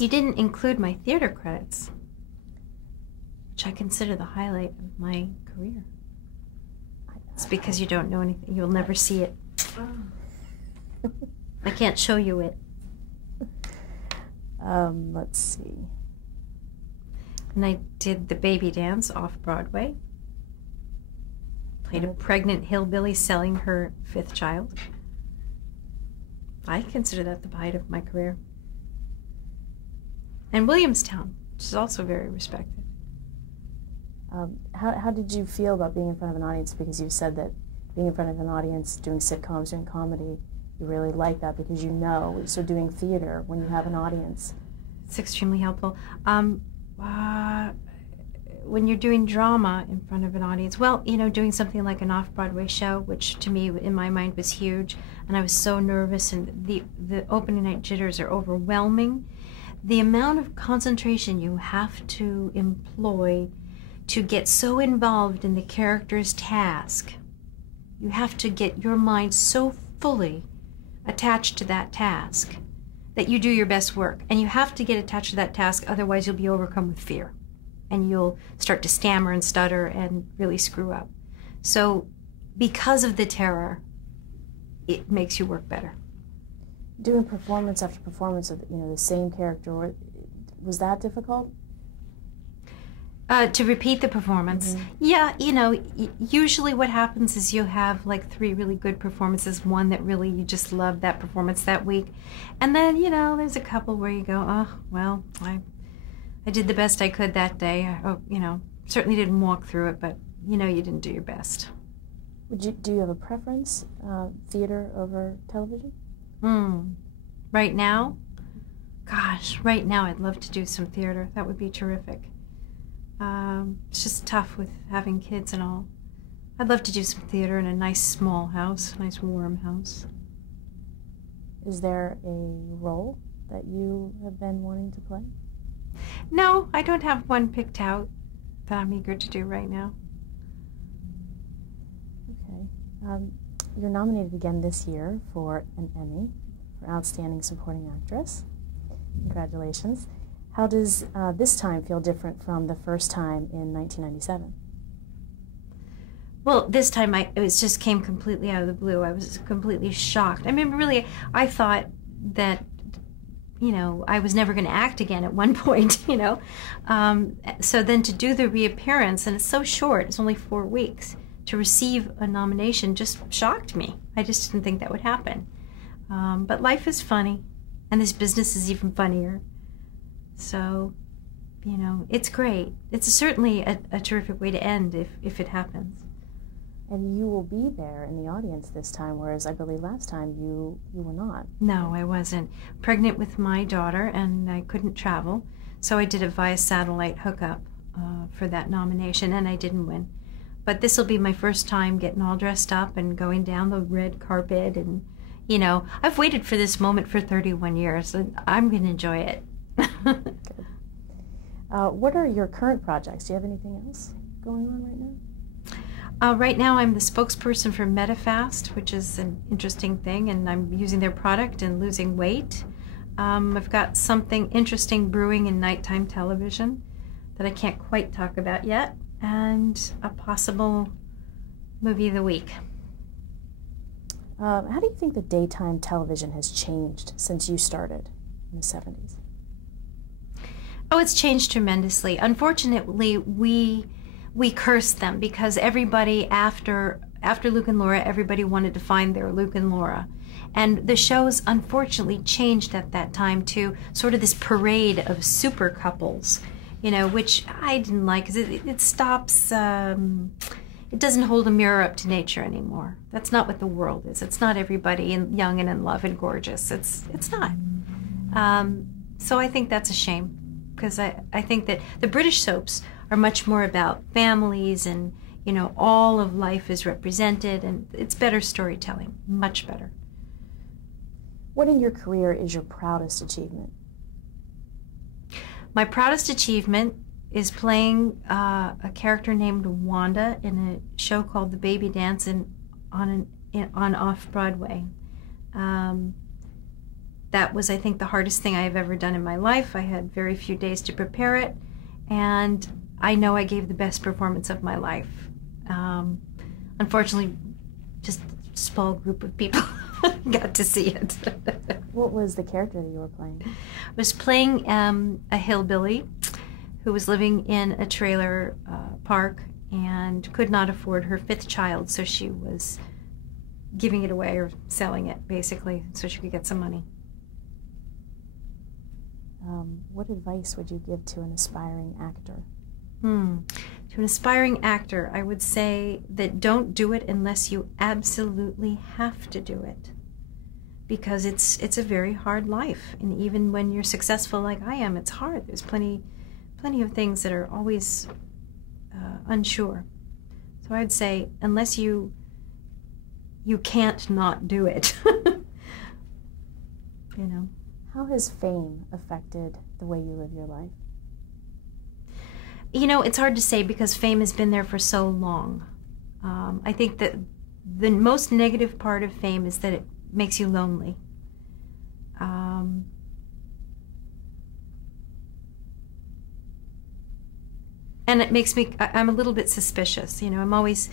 You didn't include my theater credits, which I consider the highlight of my career. It's because you don't know anything. You'll never see it. I can't show you it. Let's see. And I did The Baby Dance off-Broadway. Played a pregnant hillbilly selling her 5th child. I consider that the height of my career. And Williamstown, which is also very respected. How did you feel about being in front of an audience? Because you said that being in front of an audience, doing sitcoms, doing comedy, you really like that because you know, so doing theater when you have an audience. It's extremely helpful. When you're doing drama in front of an audience, well, you know, doing something like an off-Broadway show, which to me, in my mind, was huge, and I was so nervous, and the opening night jitters are overwhelming. The amount of concentration you have to employ to get so involved in the character's task, you have to get your mind so fully attached to that task that you do your best work. And you have to get attached to that task, otherwise you'll be overcome with fear. And you'll start to stammer and stutter and really screw up. So because of the terror, it makes you work better. Doing performance after performance of, you know, the same character, was that difficult? To repeat the performance. Mm-hmm. Yeah, you know, usually what happens is you have like 3 really good performances, one that really you just love that performance that week. And then, you know, there's a couple where you go, oh, well, I did the best I could that day. You know, certainly didn't walk through it, but you know you didn't do your best. Do you have a preference, theater over television? Right now? Gosh, right now I'd love to do some theater. That would be terrific. It's just tough with having kids and all. I'd love to do some theater in a nice small house, a nice warm house. Is there a role that you have been wanting to play? No, I don't have one picked out that I'm eager to do right now. Okay. You're nominated again this year for an Emmy for Outstanding Supporting Actress. Congratulations. How does this time feel different from the first time in 1997? Well, this time it just came completely out of the blue. I was completely shocked. I mean, really, I thought that, you know, I was never going to act again at one point, you know. So then to do the reappearance, and it's so short, it's only 4 weeks, to receive a nomination just shocked me. I just didn't think that would happen. But life is funny, and this business is even funnier. So, you know, it's great. It's certainly a terrific way to end if it happens. And you will be there in the audience this time, whereas I believe last time you were not. No, I wasn't. Pregnant with my daughter, and I couldn't travel, so I did it via satellite hookup for that nomination, and I didn't win. But this will be my first time getting all dressed up and going down the red carpet, and, you know, I've waited for this moment for 31 years, and I'm going to enjoy it. Good. What are your current projects? Do you have anything else going on right now? Right now I'm the spokesperson for MetaFast, which is an interesting thing, and I'm using their product and losing weight. I've got something interesting brewing in nighttime television that I can't quite talk about yet, and a possible movie of the week. How do you think the daytime television has changed since you started in the 70s? Oh, it's changed tremendously. Unfortunately, we cursed them because everybody after Luke and Laura, everybody wanted to find their Luke and Laura. And the shows unfortunately changed at that time to sort of this parade of super couples, you know, which I didn't like because it stops, it doesn't hold a mirror up to nature anymore. That's not what the world is. It's not everybody young and in love and gorgeous. It's not. So I think that's a shame. Because I think that the British soaps are much more about families and, you know, all of life is represented, and it's better storytelling, much better. What in your career is your proudest achievement? My proudest achievement is playing a character named Wanda in a show called The Baby Dance on off-Broadway. that was, I think, the hardest thing I have ever done in my life. I had very few days to prepare it, and I know I gave the best performance of my life. Unfortunately, just a small group of people got to see it. What was the character that you were playing? I was playing a hillbilly who was living in a trailer park and could not afford her 5th child, so she was giving it away or selling it, basically, so she could get some money. What advice would you give to an aspiring actor? To an aspiring actor, I would say that don't do it unless you absolutely have to do it, because it's a very hard life, and even when you're successful like I am, it's hard. There's plenty of things that are always unsure. So I'd say unless you can't not do it. You know. How has fame affected the way you live your life? You know, it's hard to say because fame has been there for so long. I think that the most negative part of fame is that it makes you lonely. And it makes me, I'm a little bit suspicious. You know, I'm always,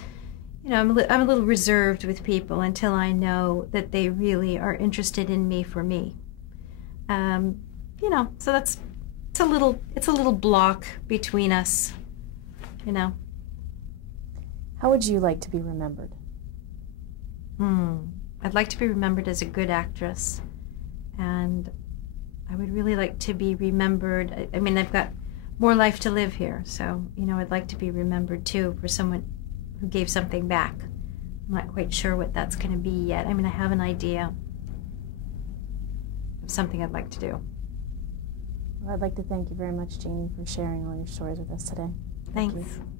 you know, I'm a little reserved with people until I know that they really are interested in me for me. You know, so it's a little block between us, you know. How would you like to be remembered? I'd like to be remembered as a good actress, and I would really like to be remembered. I mean, I've got more life to live here, so, you know, I'd like to be remembered too for someone who gave something back. I'm not quite sure what that's going to be yet. I mean, I have an idea of something I'd like to do. Well, I'd like to thank you very much, Genie, for sharing all your stories with us today. Thanks. Thank you.